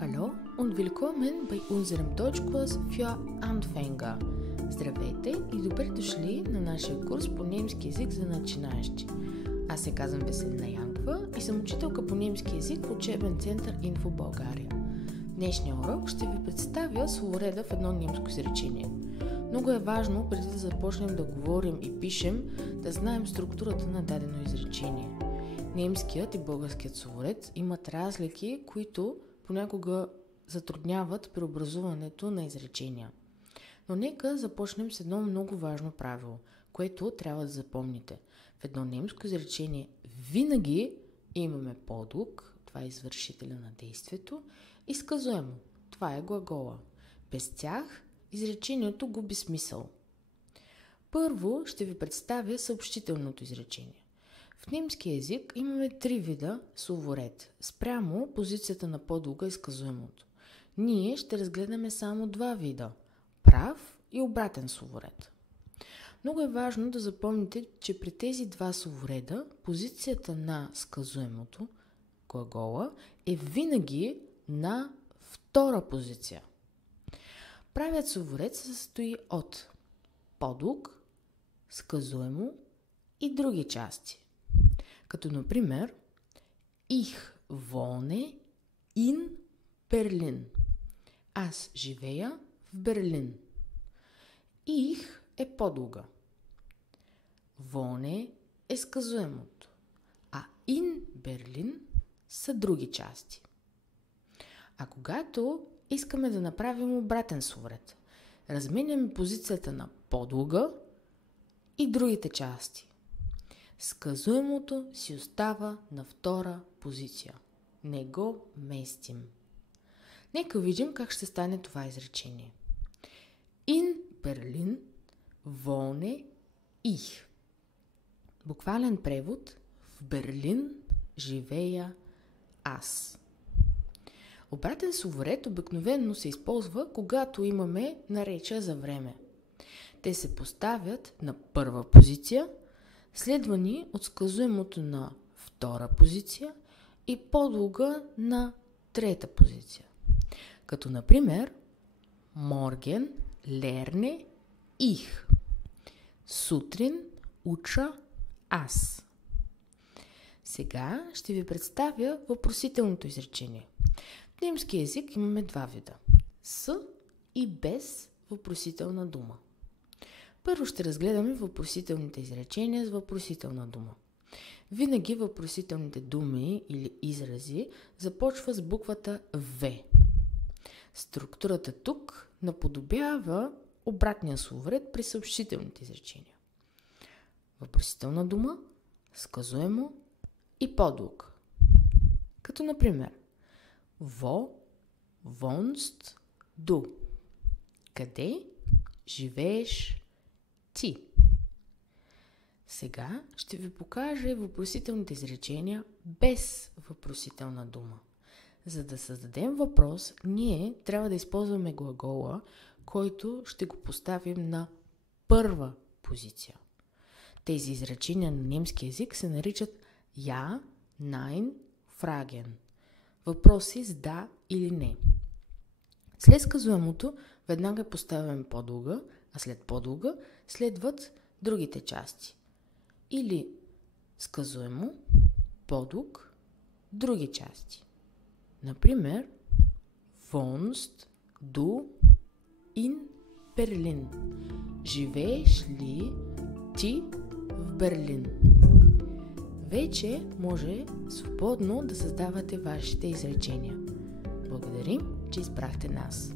Hallo und willkommen bei unserem Deutschkurs für Anfänger. Здравейте и добре дошли на нашия курс по немски език за начинаещи. Аз се казвам Веселина Янкова и съм учителка по немски език в учебен център Info България. В днешния урок ще ви представя словореда в едно немско изречение. Много е важно, преди да започнем да говорим и пишем, да знаем структурата на дадено изречение. Немският и българският словоред имат разлики, които понякога затрудняват преобразуването на изречения. Но нека започнем с едно много важно правило, което трябва да запомните. В едно немско изречение винаги имаме подлог, това е извършителя на действието, и сказуемо, това е глагола. Без тях изречението губи смисъл. Първо ще ви представя съобщителното изречение. В немски език имаме 3 вида словоред, спрямо позицията на подлога и сказуемото. Ние ще разгледаме само 2 вида – прав и обратен словоред. Много е важно да запомните, че при тези 2 словореда позицията на сказуемото, глагола, е винаги на втора позиция. Правият словоред се състои от подлог, сказуемо и други части. Като например Ich wohne in Berlin. Аз живея в Берлин. Ich е подлога. Wohne е сказуемото. А in Berlin са други части. А когато искаме да направим обратен словоред, разменяме позицията на подлога и другите части. Сказуемото си остава на втора позиция. Не го местим. Нека видим как ще стане това изречение. In Berlin wohne ich. Буквален превод: в Берлин живея аз. Обратен словоред обикновено се използва, когато имаме наречия за време. Те се поставят на първа позиция, следвани от сказуемото на втора позиция и подлога на трета позиция. Като например Morgen lerne ich. Сутрин уча аз. Сега ще ви представя въпросителното изречение. В немски език имаме 2 вида – с и без въпросителна дума. Първо ще разгледаме въпросителните изречения с въпросителна дума. Винаги въпросителните думи или изрази започва с буквата В. Структурата тук наподобява обратния словоред при съобщителните изречения. Въпросителна дума, сказуемо и подлог. Като например Wo wohnst du? Къде живееш ти? Сега ще ви покажа въпросителните изречения без въпросителна дума. За да създадем въпрос, ние трябва да използваме глагола, който ще го поставим на първа позиция. Тези изречения на немски език се наричат Ja, Nein, Fragen. Въпроси с да или не. След сказуемото веднага поставяме подлога, а след подлога следват другите части. Или сказуемо, подлог, други части. Например, wohnst du in Berlin? Живееш ли ти в Берлин? Вече може свободно да създавате вашите изречения. Благодарим, че избрахте нас.